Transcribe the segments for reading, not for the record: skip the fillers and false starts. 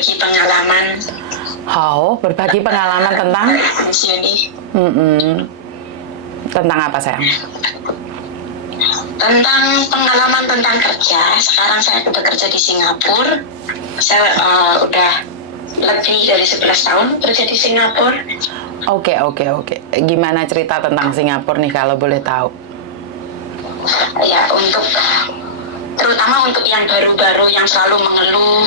berbagi pengalaman. Berbagi pengalaman tentang? Di sini. Tentang apa sayang? Tentang pengalaman tentang kerja. Sekarang saya bekerja di Singapura. Saya udah lebih dari 11 tahun kerja di Singapura. Oke. Gimana cerita tentang Singapura nih kalau boleh tahu? Ya, terutama untuk yang baru-baru yang selalu mengeluh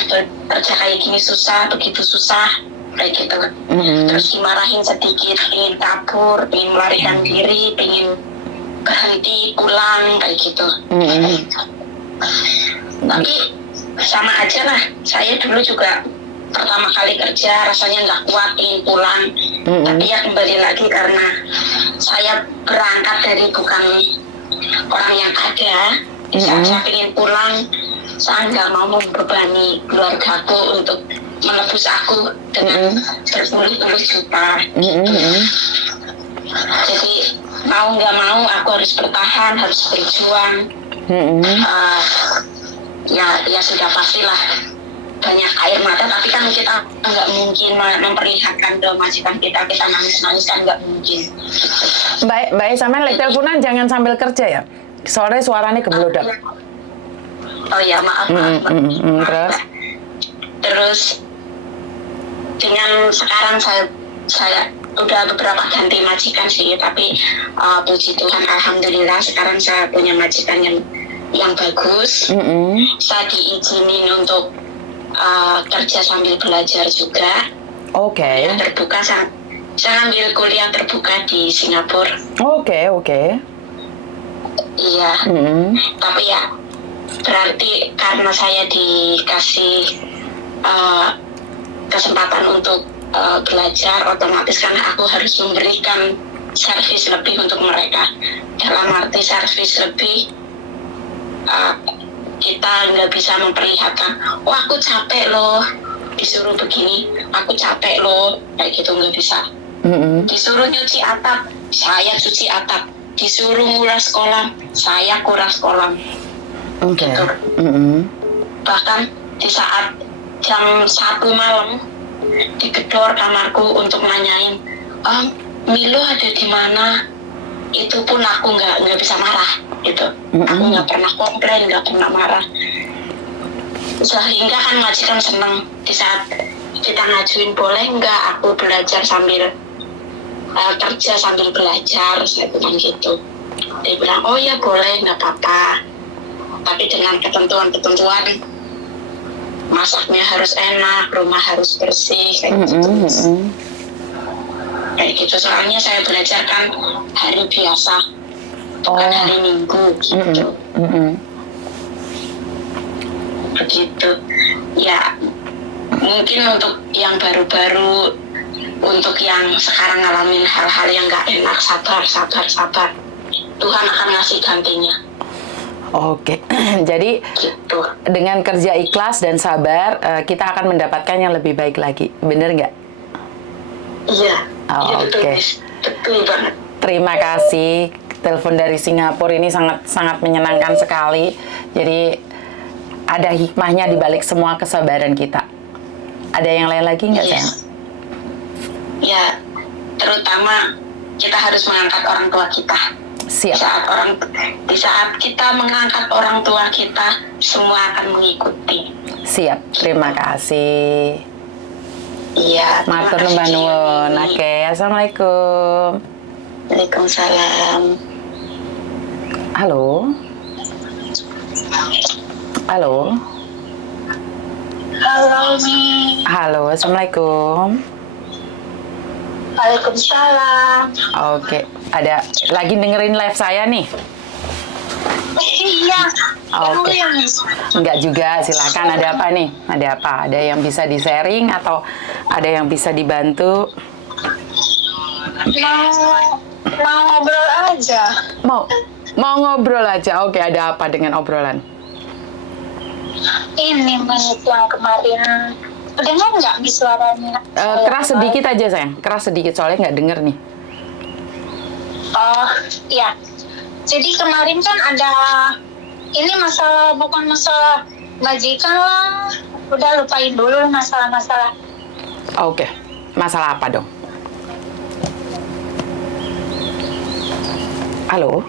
kerja kayak gini susah, begitu susah kayak gitu. Terus dimarahin sedikit, pengen kabur, pengen melarikan diri, pengen berhenti pulang kayak gitu. Tapi sama aja lah, saya dulu juga pertama kali kerja rasanya nggak kuat, ingin pulang. Tapi ya kembali lagi karena saya berangkat dari bukan orang yang ada. Di saat saya ingin pulang, saya nggak mau membebani keluargaku untuk menebus aku dengan berpuluh-puluh juta. Jadi mau nggak mau aku harus bertahan, harus berjuang. Ya sudah pastilah banyak air mata, tapi kan kita nggak mungkin memperlihatkan ke majikan kita nangis-nangis kan nggak mungkin. Mbak Isamen, teleponan jangan sambil kerja ya, soalnya suaranya kebelodak. Oh ya, maaf. Terus dengan sekarang saya udah beberapa ganti majikan sih, tapi puji Tuhan alhamdulillah sekarang saya punya majikan yang bagus. Saya diizinin untuk kerja sambil belajar juga. Yang terbuka, saya ambil kuliah terbuka di Singapura. Oke. Iya. Tapi ya berarti karena saya dikasih kesempatan untuk belajar, otomatis karena aku harus memberikan servis lebih untuk mereka. Dalam arti servis lebih, kita nggak bisa memperlihatkan, aku capek loh disuruh begini, aku capek loh kayak gitu, nggak bisa. Disuruh nyuci atap, saya cuci atap. Disuruh nguras kolam, saya kuras kolam. Gitu. Bahkan di saat jam 1 malam digedor kamarku untuk nanyain, Milo ada di mana? Itu pun aku nggak bisa marah gitu. Aku nggak pernah komplain, nggak pernah marah. Sehingga kan majikan seneng di saat kita ngajuin, boleh nggak aku belajar sambil kerja sambil belajar, saya bilang gitu. Dia bilang, oh ya boleh, nggak apa-apa, tapi dengan ketentuan masaknya harus enak, rumah harus bersih kayak gitu. Kayak gitu, soalnya saya belajar kan hari biasa, bukan hari Minggu gitu. Begitu ya. Mungkin untuk yang baru-baru, untuk yang sekarang ngalamin hal-hal yang gak enak, sabar. Tuhan akan ngasih gantinya. Oke. Jadi gitu. Dengan kerja ikhlas dan sabar, kita akan mendapatkan yang lebih baik lagi. Bener nggak? Iya. Oke. Betul banget. Terima kasih. Telepon dari Singapura ini sangat menyenangkan sekali. Jadi ada hikmahnya di balik semua kesabaran kita. Ada yang lain lagi nggak, sayang? Ya, terutama kita harus mengangkat orang tua kita. Siap. Di saat kita mengangkat orang tua kita, semua akan mengikuti. Siap. Terima kasih. Iya. Matur nuwun. Oke, assalamualaikum. Waalaikumsalam. Halo. Halo, Mi. Halo, assalamualaikum. Waalaikumsalam. Oke, ada lagi dengerin live saya nih. Iya. Oke. Enggak juga, silakan. Ada apa nih? Ada apa? Ada yang bisa di-sharing atau ada yang bisa dibantu? Mau ngobrol aja. Mau ngobrol aja. Oke, ada apa dengan obrolan? Ini menit yang kemarin, dengar nggak di suaranya? Keras sedikit aja, sayang. Keras sedikit, soalnya nggak denger nih. Oh, iya. Jadi kemarin kan ada, ini bukan masalah majikan lah, udah lupain dulu masalah-masalah. Oke. Masalah apa dong? Halo?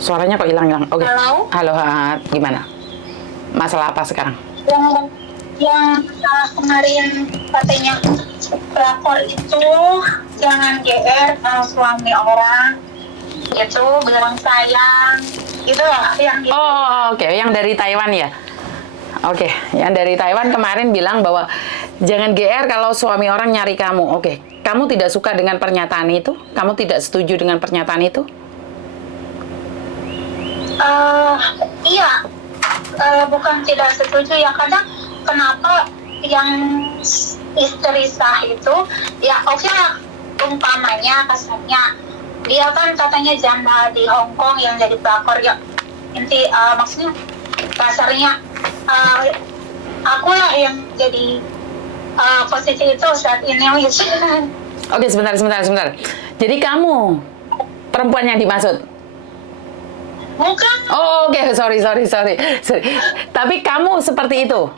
Suaranya kok hilang-hilang? Oke. Halo? Halo, gimana? Masalah apa sekarang? Yang kemarin katanya pelakor itu jangan GR sama suami orang. Itu bilang sayang. Itu loh yang gitu. Oh, oke. Yang dari Taiwan ya? Oke. Yang dari Taiwan kemarin bilang bahwa jangan GR kalau suami orang nyari kamu. Oke. Kamu tidak suka dengan pernyataan itu? Kamu tidak setuju dengan pernyataan itu? Iya, bukan tidak setuju ya, kadang kenapa yang istri sah itu ya oke lah, umpamanya kasarnya dia kan katanya janda di Hong Kong yang jadi pelakor ya, inti maksudnya kasarnya aku lah yang jadi posisi itu saat ini gitu. Oke, sebentar. Jadi kamu perempuan yang dimaksud? Bukan. Oh, oke. Sorry. Tapi kamu seperti itu?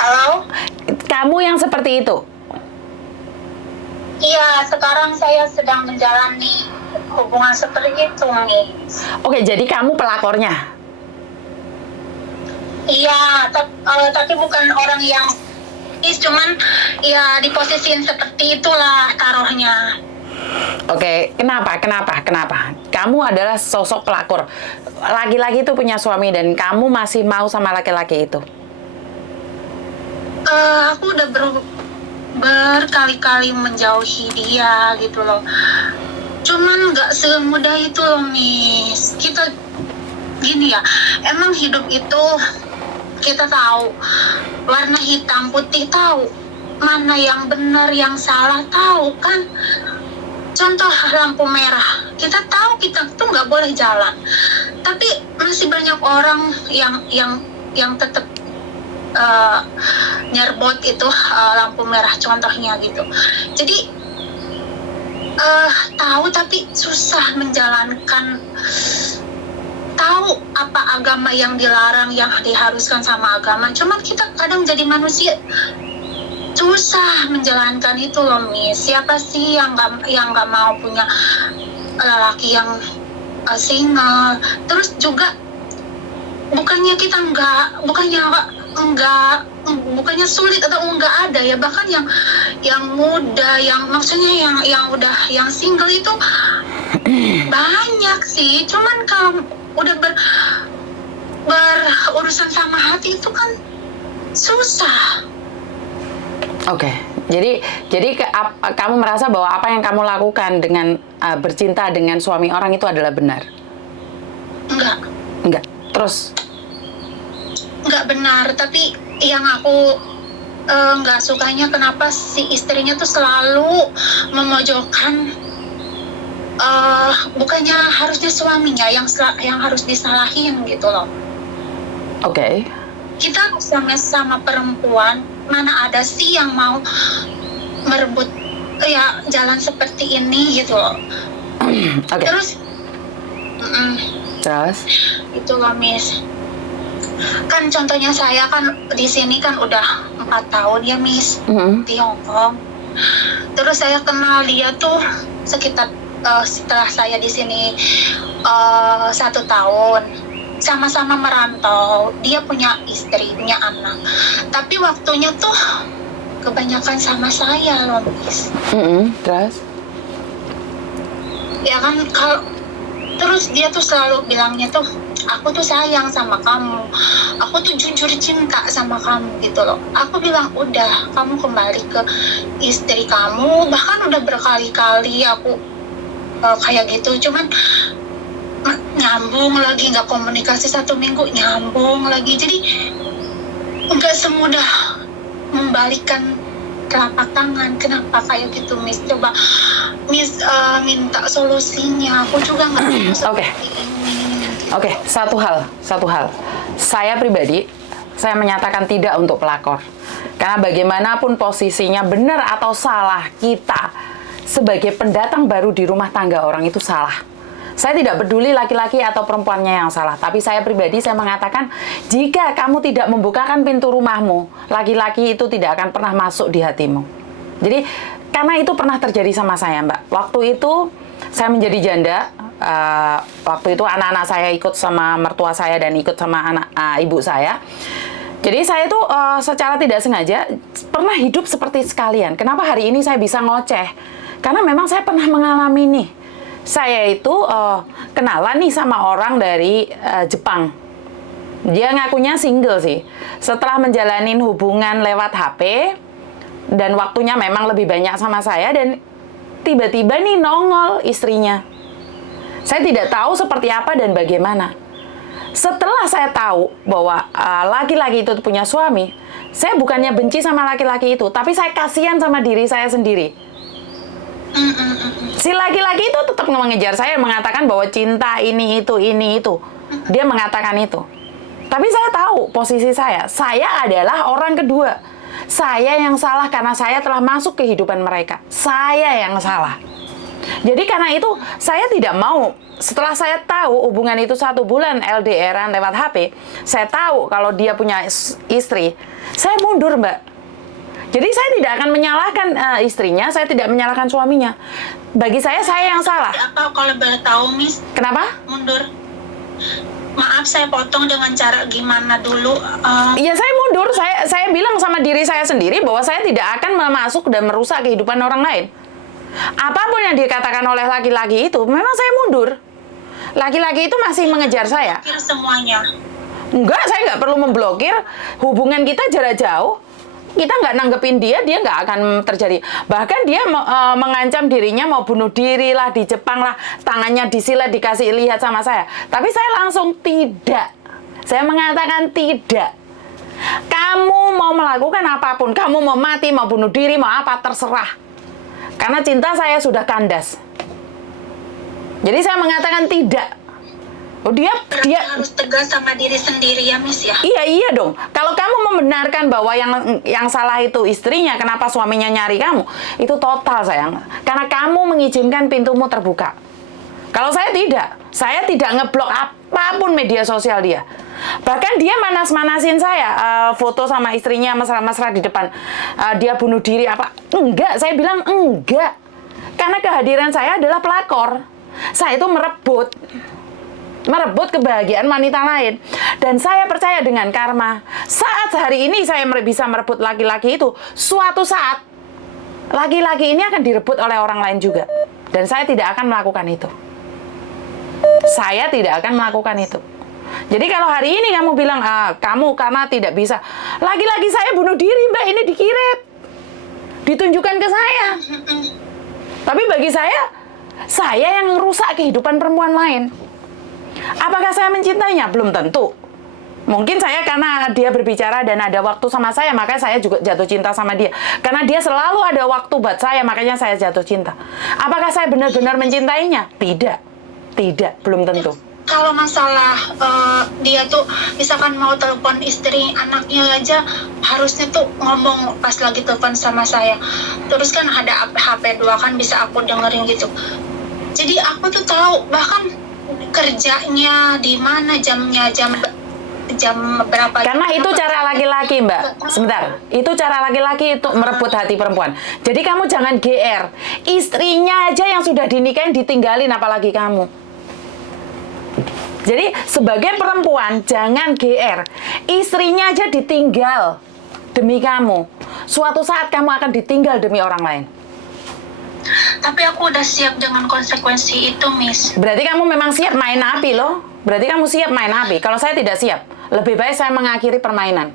Halo? Kamu yang seperti itu? Iya, sekarang saya sedang menjalani hubungan seperti itu nih. Oke, jadi kamu pelakornya? Iya, tapi bukan orang yang cuman ya diposisiin seperti itulah taruhnya. Oke, kenapa? Kamu adalah sosok pelakor. Laki-laki itu punya suami dan kamu masih mau sama laki-laki itu? Aku udah berkali-kali menjauhi dia gitu loh. Cuman nggak semudah itu loh, Miss. Kita gini ya, emang hidup itu kita tahu warna hitam putih, tahu mana yang benar yang salah, tahu kan. Contoh lampu merah, kita tahu kita tuh nggak boleh jalan, tapi masih banyak orang yang tetap nyerbot itu lampu merah contohnya gitu. Jadi tahu tapi susah menjalankan, tahu apa agama yang dilarang, yang diharuskan sama agama, cuman kita kadang jadi manusia susah menjalankan itu loh, Miss. Siapa sih yang nggak mau punya lelaki yang single? Terus juga bukannya kita bukannya sulit atau enggak ada ya, bahkan yang muda, yang maksudnya yang udah yang single itu banyak sih. Cuman kalau udah berurusan sama hati itu kan susah. Oke, jadi kamu merasa bahwa apa yang kamu lakukan dengan bercinta dengan suami orang itu adalah benar? Enggak. Terus? Enggak benar, tapi yang aku nggak sukanya kenapa si istrinya tuh selalu memojokkan, bukannya harusnya suaminya yang harus disalahin gitu loh. Oke. Kita sama perempuan, mana ada sih yang mau merebut ya jalan seperti ini gitu loh. Oke. Terus itu loh, Miss. Kan contohnya saya kan di sini kan udah 4 tahun ya, Miss, di Hong Kong. Terus saya kenal dia tuh sekitar setelah saya di sini 1 tahun. Sama-sama merantau, dia punya istri, punya anak, tapi waktunya tuh kebanyakan sama saya loh, Miss. Terus? Ya kan, terus dia tuh selalu bilangnya tuh, aku tuh sayang sama kamu, aku tuh jujur cinta sama kamu gitu loh. Aku bilang udah, kamu kembali ke istri kamu, bahkan udah berkali-kali aku kayak gitu, cuman nyambung lagi, nggak komunikasi 1 minggu nyambung lagi. Jadi nggak semudah membalikan telapak tangan. Kenapa kayak gitu, Miss? Coba Miss minta solusinya. Aku juga nggak tahu seperti ini. Oke, satu hal. Saya pribadi, saya menyatakan tidak untuk pelakor. Karena bagaimanapun posisinya benar atau salah, kita sebagai pendatang baru di rumah tangga orang itu salah. Saya tidak peduli laki-laki atau perempuannya yang salah, tapi saya pribadi saya mengatakan, jika kamu tidak membukakan pintu rumahmu, laki-laki itu tidak akan pernah masuk di hatimu. Jadi, karena itu pernah terjadi sama saya, Mbak. Waktu itu, saya menjadi janda, waktu itu anak-anak saya ikut sama mertua saya dan ikut sama ibu saya. Jadi saya tuh secara tidak sengaja pernah hidup seperti sekalian. Kenapa hari ini saya bisa ngoceh? Karena memang saya pernah mengalami nih. Saya itu kenalan nih sama orang dari Jepang. Dia ngakunya single sih. Setelah menjalanin hubungan lewat HP, dan waktunya memang lebih banyak sama saya, dan tiba-tiba nih nongol istrinya. Saya tidak tahu seperti apa dan bagaimana. Setelah saya tahu bahwa laki-laki itu punya suami, saya bukannya benci sama laki-laki itu, tapi saya kasihan sama diri saya sendiri. Si laki-laki itu tetap mengejar saya, mengatakan bahwa cinta ini itu. Dia mengatakan itu. Tapi saya tahu posisi saya adalah orang kedua. Saya yang salah karena saya telah masuk kehidupan mereka. Saya yang salah. Jadi karena itu saya tidak mau, setelah saya tahu hubungan itu 1 bulan LDR-an lewat HP, saya tahu kalau dia punya istri, saya mundur, Mbak. Jadi saya tidak akan menyalahkan istrinya, saya tidak menyalahkan suaminya. Bagi saya yang salah. Apa kalau boleh tahu, Miss? Kenapa? Mundur. Maaf, saya potong dengan cara gimana dulu? Iya, saya mundur. Saya bilang sama diri saya sendiri bahwa saya tidak akan masuk dan merusak kehidupan orang lain. Apapun yang dikatakan oleh laki-laki itu, memang saya mundur. Laki-laki itu masih mengejar saya. Blokir semuanya. Enggak, saya nggak perlu memblokir. Hubungan kita jarak jauh. Kita nggak nanggepin dia nggak akan terjadi. Bahkan dia mengancam dirinya mau bunuh diri lah, di Jepang lah, tangannya disilet, dikasih lihat sama saya. Tapi saya langsung tidak. Saya mengatakan tidak. Kamu mau melakukan apapun, kamu mau mati, mau bunuh diri, mau apa, terserah. Karena cinta saya sudah kandas. Jadi saya mengatakan tidak. Dia harus tegas sama diri sendiri ya, Miss ya. Iya dong. Kalau kamu membenarkan bahwa yang salah itu istrinya, kenapa suaminya nyari kamu? Itu total, sayang. Karena kamu mengizinkan pintumu terbuka. Kalau saya tidak ngeblok apapun media sosial dia. Bahkan dia manas-manasin saya, foto sama istrinya mesra-mesra di depan. Dia bunuh diri apa? Enggak, saya bilang enggak. Karena kehadiran saya adalah pelakor. Saya itu merebut kebahagiaan wanita lain. Dan saya percaya dengan karma. Saat hari ini saya bisa merebut laki-laki itu, suatu saat laki-laki ini akan direbut oleh orang lain juga. Dan saya tidak akan melakukan itu. Saya tidak akan melakukan itu. Jadi kalau hari ini kamu bilang, kamu karena tidak bisa. Laki-laki saya bunuh diri, Mbak, ini dikirim. Ditunjukkan ke saya. Tapi bagi saya yang merusak kehidupan perempuan lain. Apakah saya mencintainya? Belum tentu. Mungkin saya karena dia berbicara dan ada waktu sama saya, makanya saya juga jatuh cinta sama dia. Karena dia selalu ada waktu buat saya, makanya saya jatuh cinta. Apakah saya benar-benar mencintainya? Tidak, belum tentu. Kalau masalah dia tuh misalkan mau telepon istri anaknya aja, harusnya tuh ngomong pas lagi telepon sama saya. Terus kan ada HP 2 kan bisa aku dengerin gitu. Jadi aku tuh tahu bahkan kerjanya di mana, jamnya jam berapa. Karena itu cara laki-laki, Mbak. Sebentar. Itu cara laki-laki itu merebut hati perempuan. Jadi kamu jangan GR. Istrinya aja yang sudah dinikahin ditinggalin, apalagi kamu. Jadi sebagai perempuan jangan GR. Istrinya aja ditinggal demi kamu. Suatu saat kamu akan ditinggal demi orang lain. Tapi aku udah siap dengan konsekuensi itu, Miss. Berarti kamu memang siap main api loh. Berarti kamu siap main api. Kalau saya tidak siap, lebih baik saya mengakhiri permainan.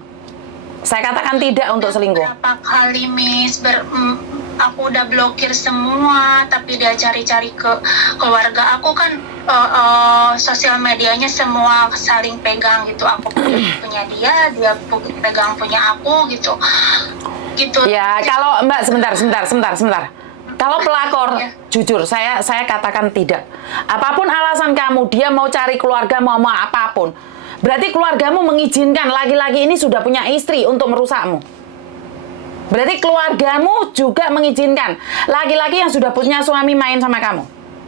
Saya katakan tidak untuk selingkuh. Berapa kali, Miss, aku udah blokir semua, tapi dia cari-cari ke keluarga aku kan, sosial medianya semua saling pegang gitu. Aku punya dia pegang punya aku gitu. Ya, kalau Mbak sebentar. Kalau pelakor, jujur, saya katakan tidak. Apapun alasan kamu, dia mau cari keluarga, mau apapun. Berarti keluargamu mengizinkan laki-laki ini sudah punya istri untuk merusakmu. Berarti keluargamu juga mengizinkan laki-laki yang sudah punya suami main sama kamu.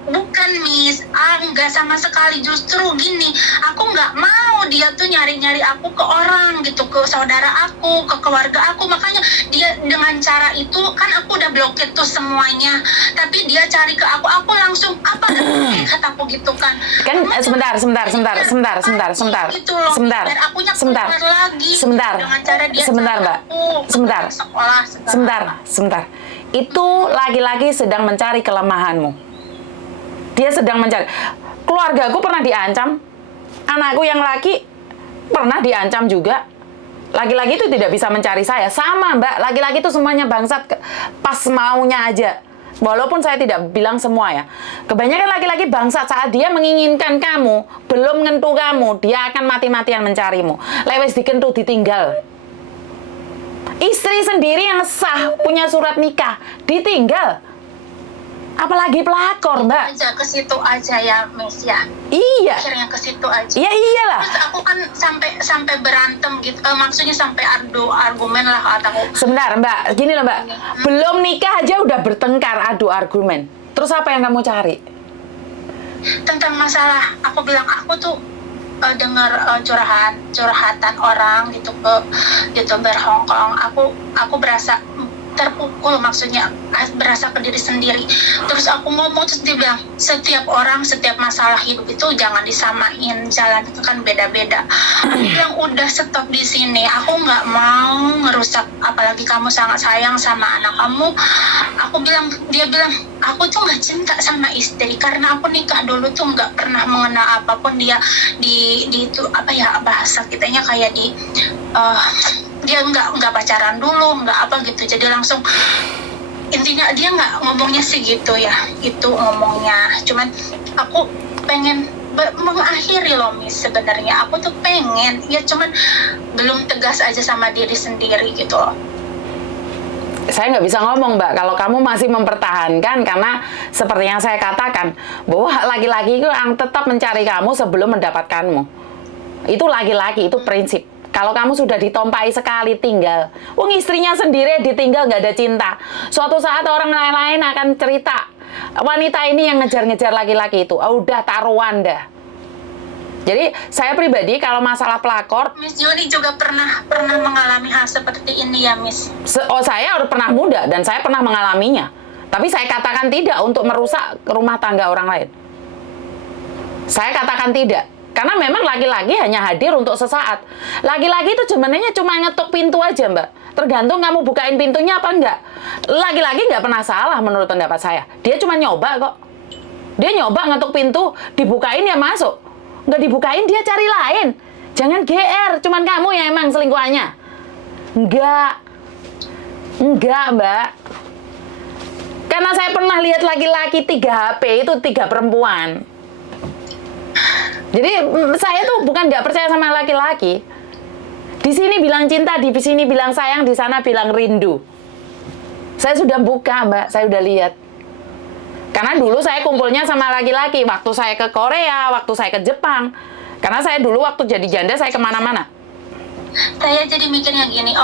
Bukan, Miss. Enggak sama sekali. Justru gini, aku nggak mau dia tuh nyari-nyari aku ke orang gitu, ke saudara aku, ke keluarga aku. Makanya dia dengan cara itu, kan aku udah blokir tuh semuanya. Tapi dia cari ke aku langsung, apa kataku gitu kan. Kan sebentar. Gitu loh, Sebentar. dan akunya Sebentar. keluar lagi. Sebentar. Dengan cara dia Sebentar, cari Mbak. aku, Sebentar. sekolah, segala. Sebentar. Itu laki-laki sedang mencari kelemahanmu. Dia sedang mencari. Keluargaku pernah diancam. Anakku yang laki pernah diancam juga. Laki-laki itu tidak bisa mencari saya. Sama, Mbak. Laki-laki itu semuanya bangsat pas maunya aja. Walaupun saya tidak bilang semua ya. Kebanyakan laki-laki bangsat saat dia menginginkan kamu, belum ngentu kamu, dia akan mati-matian mencarimu. Lewes dikentu ditinggal. Istri sendiri yang sah, punya surat nikah, ditinggal. Apalagi pelakor, Mbak. Aja ke situ aja ya, Miss ya. Iya. Akhirnya ke situ aja. Iya iyalah. Terus aku kan sampai berantem gitu, maksudnya sampai adu argumen lah kataku. Sebentar, Mbak. Gini loh, Mbak. Belum nikah aja udah bertengkar, adu argumen. Terus apa yang kamu cari? Tentang masalah, aku bilang aku tuh dengar curhatan orang gitu ke YouTuber Hong Kong. Aku berasa terpukul, maksudnya berasa ke diri sendiri. Terus aku ngomong, terus dia bilang setiap orang, setiap masalah hidup itu jangan disamain, jalan itu kan beda-beda. Aku bilang udah stop di sini, aku nggak mau ngerusak, apalagi kamu sangat sayang sama anak kamu. Dia bilang aku tuh nggak cinta sama istri karena aku nikah dulu tuh nggak pernah mengenal apapun dia di itu apa ya, bahasa kitanya kayak dia nggak pacaran dulu, nggak apa gitu, jadi langsung intinya dia nggak ngomongnya sih gitu ya, itu ngomongnya. Cuman aku pengen mengakhiri loh, Miss. Sebenarnya aku tuh pengen ya, cuman belum tegas aja sama diri sendiri gitu loh. Saya nggak bisa ngomong, Mbak, kalau kamu masih mempertahankan, karena seperti yang saya katakan bahwa laki-laki itu yang tetap mencari kamu sebelum mendapatkanmu. Itu laki-laki, itu prinsip. Kalau kamu sudah ditompai sekali, tinggal. Wong istrinya sendiri ditinggal, nggak ada cinta. Suatu saat orang lain akan cerita, wanita ini yang ngejar-ngejar laki-laki itu. Oh, udah taruhan dah. Jadi saya pribadi kalau masalah pelakor, Miss Joni juga pernah mengalami hal seperti ini ya, Miss? Saya udah pernah muda dan saya pernah mengalaminya. Tapi saya katakan tidak untuk merusak rumah tangga orang lain. Saya katakan tidak. Karena memang laki-laki hanya hadir untuk sesaat. Laki-laki itu sebenarnya cuma ngetuk pintu aja, Mbak. Tergantung kamu bukain pintunya apa enggak. Laki-laki nggak pernah salah menurut pendapat saya. Dia cuma nyoba kok. Dia nyoba ngetuk pintu, dibukain ya masuk. Nggak dibukain dia cari lain. Jangan GR, cuman kamu yang emang selingkuhannya. Enggak, Mbak. Karena saya pernah lihat laki-laki 3 HP itu 3 perempuan. Jadi saya tuh bukan nggak percaya sama laki-laki. Di sini bilang cinta, di sini bilang sayang, di sana bilang rindu. Saya sudah buka, Mbak, saya udah lihat. Karena dulu saya kumpulnya sama laki-laki. Waktu saya ke Korea, waktu saya ke Jepang. Karena saya dulu waktu jadi janda, saya kemana-mana. Saya jadi mikirnya gini,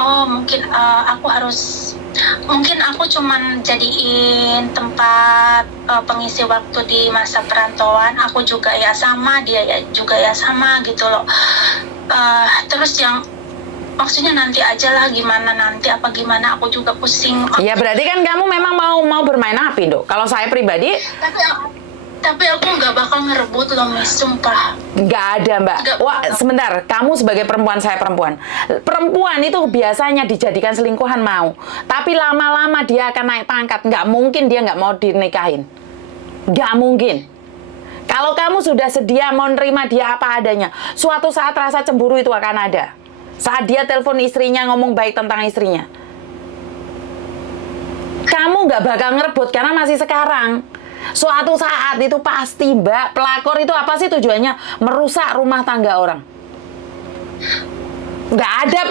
mungkin aku cuman jadiin tempat pengisi waktu di masa perantauan. Aku juga ya sama, dia ya juga ya sama gitu loh. Terus yang maksudnya nanti aja lah, gimana nanti apa gimana, aku juga pusing. Ya berarti kan kamu memang mau bermain api, Dok. Kalau saya pribadi, tapi aku nggak bakal ngerebut loh, Miss, sumpah. nggak ada, Mbak. Wah, sebentar. Kamu sebagai perempuan, saya perempuan. Perempuan itu biasanya dijadikan selingkuhan mau. Tapi lama-lama dia akan naik pangkat. Nggak mungkin dia nggak mau dinikahin. Nggak mungkin. Kalau kamu sudah sedia mau nerima dia apa adanya, suatu saat rasa cemburu itu akan ada. Saat dia telepon istrinya, ngomong baik tentang istrinya. Kamu nggak bakal ngerebut karena masih sekarang. Suatu saat itu pasti, Mbak. Pelakor itu apa sih tujuannya? Merusak rumah tangga orang. Nggak ada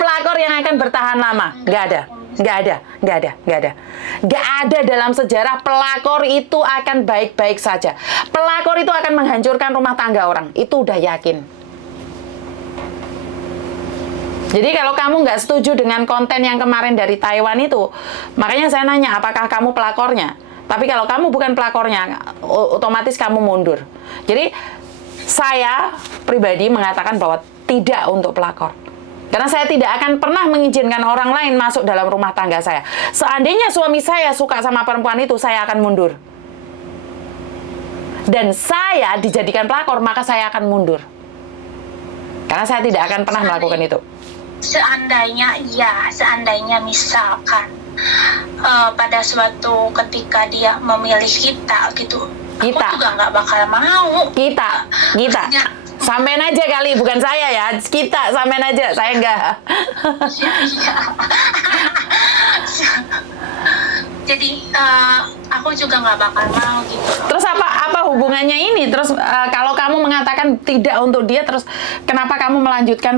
pelakor yang akan bertahan lama. Nggak ada dalam sejarah pelakor itu akan baik-baik saja. Pelakor itu akan menghancurkan rumah tangga orang. Itu udah yakin. Jadi kalau kamu nggak setuju dengan konten yang kemarin dari Taiwan itu, makanya saya nanya, apakah kamu pelakornya? Tapi kalau kamu bukan pelakornya, otomatis kamu mundur. Jadi saya pribadi mengatakan bahwa tidak untuk pelakor. Karena saya tidak akan pernah mengizinkan orang lain masuk dalam rumah tangga saya. Seandainya suami saya suka sama perempuan itu, saya akan mundur. Dan saya dijadikan pelakor, maka saya akan mundur. Karena saya tidak akan pernah melakukan itu. Seandainya misalkan pada suatu ketika dia memilih kita gitu, Kita. aku juga nggak bakal mau. Kita. Sampein aja kali, bukan saya ya. Kita, sampein aja. Saya enggak. Iya. Jadi aku juga nggak bakal mau gitu. Terus apa hubungannya ini? Terus kalau kamu mengatakan tidak untuk dia, terus kenapa kamu melanjutkan